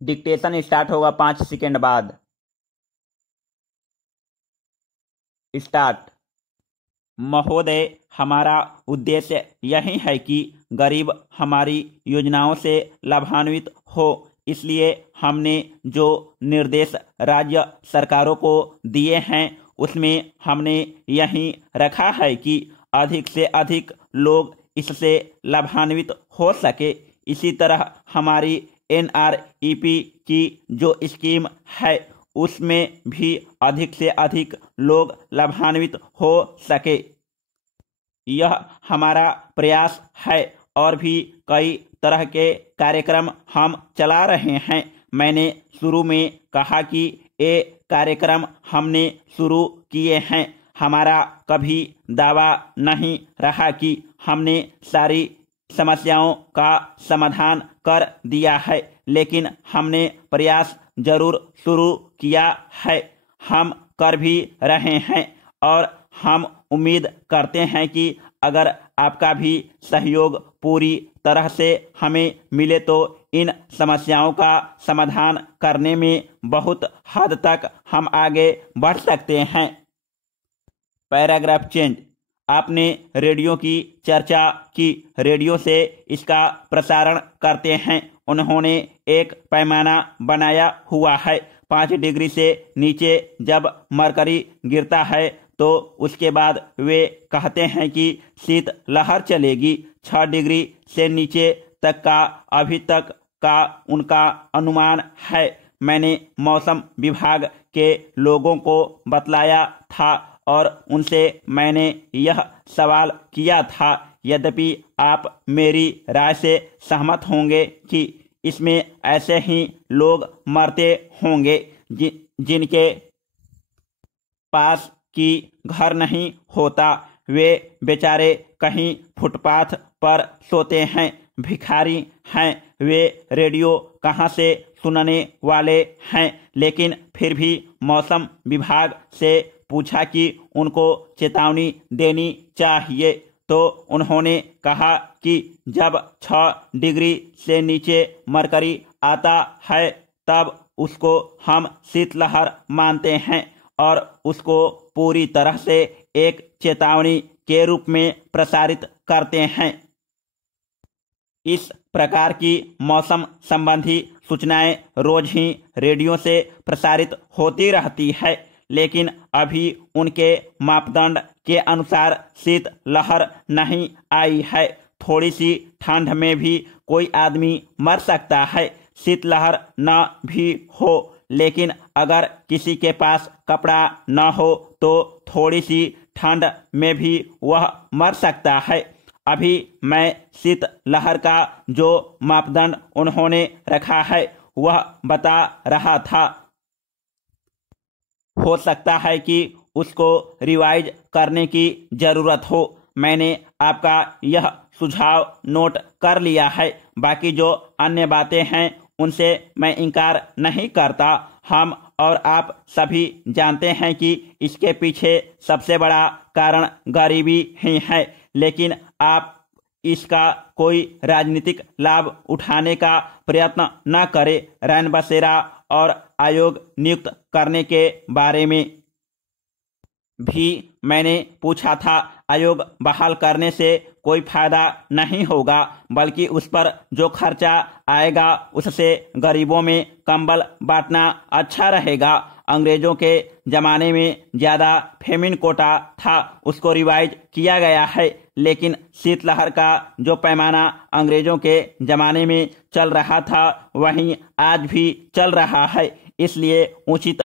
Dictation start होगा 5 second बाद। Start. महोदय, हमारा उद्देश्य यही है कि गरीब हमारी योजनाओं से लाभान्वित हो, इसलिए हमने जो निर्देश राज्य सरकारों को दिए हैं उसमें हमने यही रखा है कि अधिक से अधिक लोग इससे लाभान्वित हो सके। इसी तरह हमारी NREP की जो स्कीम है उसमें भी अधिक से अधिक लोग लाभान्वित हो सके, यह हमारा प्रयास है। और भी कई तरह के कार्यक्रम हम चला रहे हैं। मैंने शुरू में कहा कि ये कार्यक्रम हमने शुरू किए हैं। हमारा कभी दावा नहीं रहा कि हमने सारी समस्याओं का समाधान कर दिया है, लेकिन हमने प्रयास जरूर शुरू किया है। हम कर भी रहे हैं और हम उम्मीद करते हैं कि अगर आपका भी सहयोग पूरी तरह से हमें मिले तो इन समस्याओं का समाधान करने में बहुत हद तक हम आगे बढ़ सकते हैं। Paragraph change. आपने रेडियो की चर्चा की, रेडियो से इसका प्रसारण करते हैं। उन्होंने एक पैमाना बनाया हुआ है। 5 डिग्री से नीचे जब मरकरी गिरता है तो उसके बाद वे कहते हैं कि शीत लहर चलेगी। 6 डिग्री से नीचे तक का अभी तक का उनका अनुमान है। मैंने मौसम विभाग के लोगों को बतलाया था और उनसे मैंने यह सवाल किया था। यद्यपि आप मेरी राय से सहमत होंगे कि इसमें ऐसे ही लोग मरते होंगे जिनके पास की घर नहीं होता। वे बेचारे कहीं फुटपाथ पर सोते हैं, भिखारी हैं। वे रेडियो कहाँ से सुनने वाले हैं। लेकिन फिर भी मौसम विभाग से पूछा कि उनको चेतावनी देनी चाहिए तो उन्होंने कहा कि जब 6 डिग्री से नीचे मरकरी आता है तब उसको हम शीतलहर मानते हैं और उसको पूरी तरह से एक चेतावनी के रूप में प्रसारित करते हैं। इस प्रकार की मौसम संबंधी सूचनाएं रोज ही रेडियो से प्रसारित होती रहती है, लेकिन अभी उनके मापदंड के अनुसार शीत लहर नहीं आई है। थोड़ी सी ठंड में भी कोई आदमी मर सकता है, शीतलहर न भी हो। लेकिन अगर किसी के पास कपड़ा न हो तो थोड़ी सी ठंड में भी वह मर सकता है। अभी मैं शीत लहर का जो मापदंड उन्होंने रखा है वह बता रहा था। हो सकता है कि उसको रिवाइज करने की जरूरत हो। मैंने आपका यह सुझाव नोट कर लिया है। बाकी जो अन्य बातें हैं उनसे मैं इनकार नहीं करता। हम और आप सभी जानते हैं कि इसके पीछे सबसे बड़ा कारण गरीबी ही है, लेकिन आप इसका कोई राजनीतिक लाभ उठाने का प्रयत्न न करें। रैन बसेरा और आयोग नियुक्त करने के बारे में भी मैंने पूछा था। आयोग बहाल करने से कोई फायदा नहीं होगा, बल्कि उस पर जो खर्चा आएगा उससे गरीबों में कंबल बांटना अच्छा रहेगा। अंग्रेजों के जमाने में ज्यादा फेमिन कोटा था, उसको रिवाइज किया गया है, लेकिन शीतलहर का जो पैमाना अंग्रेजों के जमाने में चल रहा था वहीं आज भी चल रहा है। इसलिए उचित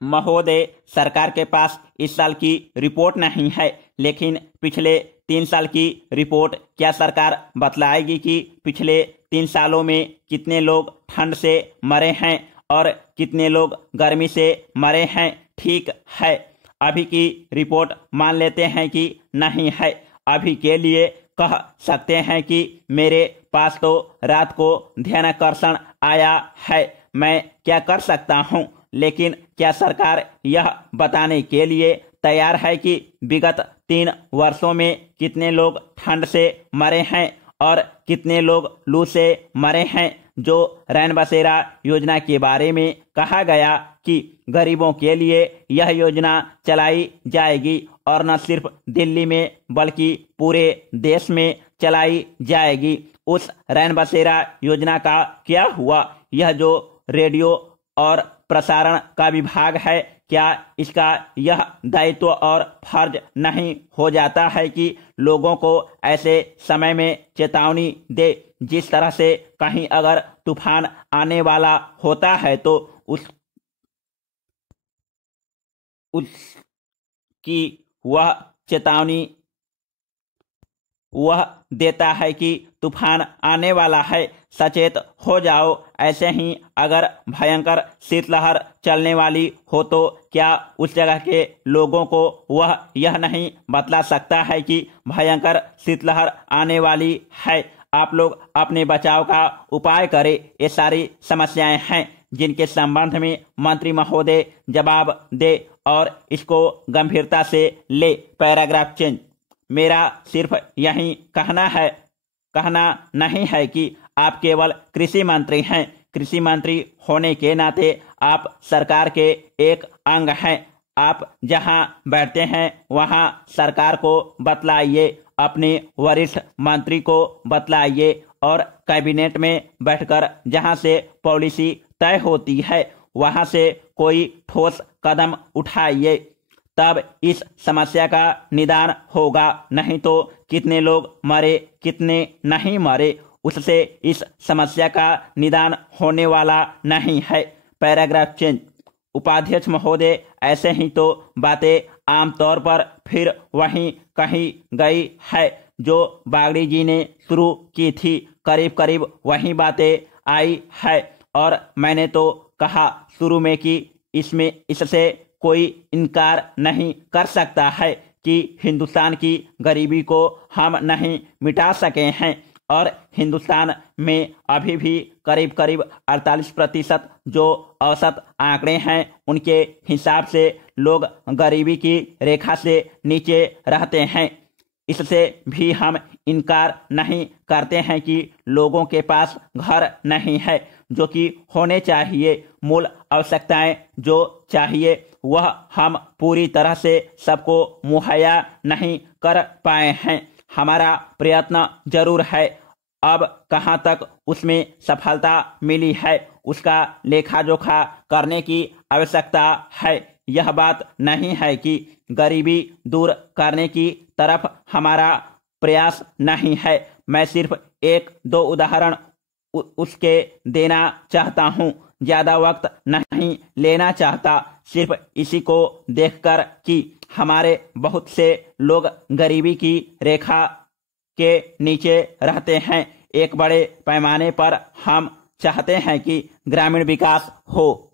महोदय, सरकार के पास इस साल की रिपोर्ट नहीं है, लेकिन पिछले 3 साल की रिपोर्ट क्या सरकार बतलाएगी कि पिछले 3 सालों में कितने लोग ठंड से मरे हैं और कितने लोग गर्मी से मरे हैं? ठीक है, अभी की रिपोर्ट मान लेते हैं कि नहीं है। अभी के लिए कह सकते हैं कि मेरे पास तो रात को ध्यानाकर्षण आया है, मैं क्या कर सकता हूँ। लेकिन क्या सरकार यह बताने के लिए तैयार है कि विगत 3 वर्षों में कितने लोग ठंड से मरे हैं और कितने लोग लू से मरे हैं? जो रैन बसेरा योजना के बारे में कहा गया कि गरीबों के लिए यह योजना चलाई जाएगी और न सिर्फ दिल्ली में बल्कि पूरे देश में चलाई जाएगी, उस रैन बसेरा योजना का क्या हुआ? यह जो रेडियो और प्रसारण का विभाग है, क्या इसका यह दायित्व और फर्ज नहीं हो जाता है कि लोगों को ऐसे समय में चेतावनी दे, जिस तरह से कहीं अगर तूफान आने वाला होता है तो उसकी वह चेतावनी वह देता है कि तूफान आने वाला है, सचेत हो जाओ। ऐसे ही अगर भयंकर शीतलहर चलने वाली हो तो क्या उस जगह के लोगों को वह यह नहीं बतला सकता है कि भयंकर शीतलहर आने वाली है? आप लोग अपने बचाव का उपाय करें। ये सारी समस्याएं हैं जिनके संबंध में मंत्री महोदय जवाब दे और इसको गंभीरता से ले। Paragraph change. मेरा सिर्फ यही कहना नहीं है कि आप केवल कृषि मंत्री हैं। कृषि मंत्री होने के नाते आप सरकार के एक अंग हैं। आप जहां बैठते हैं वहां सरकार को बतलाइए, अपने वरिष्ठ मंत्री को बतलाइए और कैबिनेट में बैठकर जहां से पॉलिसी तय होती है वहां से कोई ठोस कदम उठाइए, तब इस समस्या का निदान होगा। नहीं तो कितने लोग मरे कितने नहीं मरे, उससे इस समस्या का निदान होने वाला नहीं है। Paragraph change. उपाध्यक्ष महोदय, ऐसे ही तो बातें आमतौर पर फिर वहीं कहीं गई है जो बागड़ी जी ने शुरू की थी। करीब करीब वही बातें आई है और मैंने तो कहा शुरू में कि इससे कोई इनकार नहीं कर सकता है कि हिंदुस्तान की गरीबी को हम नहीं मिटा सके हैं और हिंदुस्तान में अभी भी करीब करीब 48% जो औसत आंकड़े हैं उनके हिसाब से लोग गरीबी की रेखा से नीचे रहते हैं। इससे भी हम इनकार नहीं करते हैं कि लोगों के पास घर नहीं है जो कि होने चाहिए। मूल आवश्यकताएं जो चाहिए वह हम पूरी तरह से सबको मुहैया नहीं कर पाए हैं। हमारा प्रयत्न जरूर है, अब कहां तक उसमें सफलता मिली है उसका लेखा जोखा करने की आवश्यकता है। यह बात नहीं है कि गरीबी दूर करने की तरफ हमारा प्रयास नहीं है। मैं सिर्फ एक दो उदाहरण उसके देना चाहता हूं, ज्यादा वक्त नहीं लेना चाहता। सिर्फ इसी को देखकर कि हमारे बहुत से लोग गरीबी की रेखा के नीचे रहते हैं, एक बड़े पैमाने पर हम चाहते हैं कि ग्रामीण विकास हो।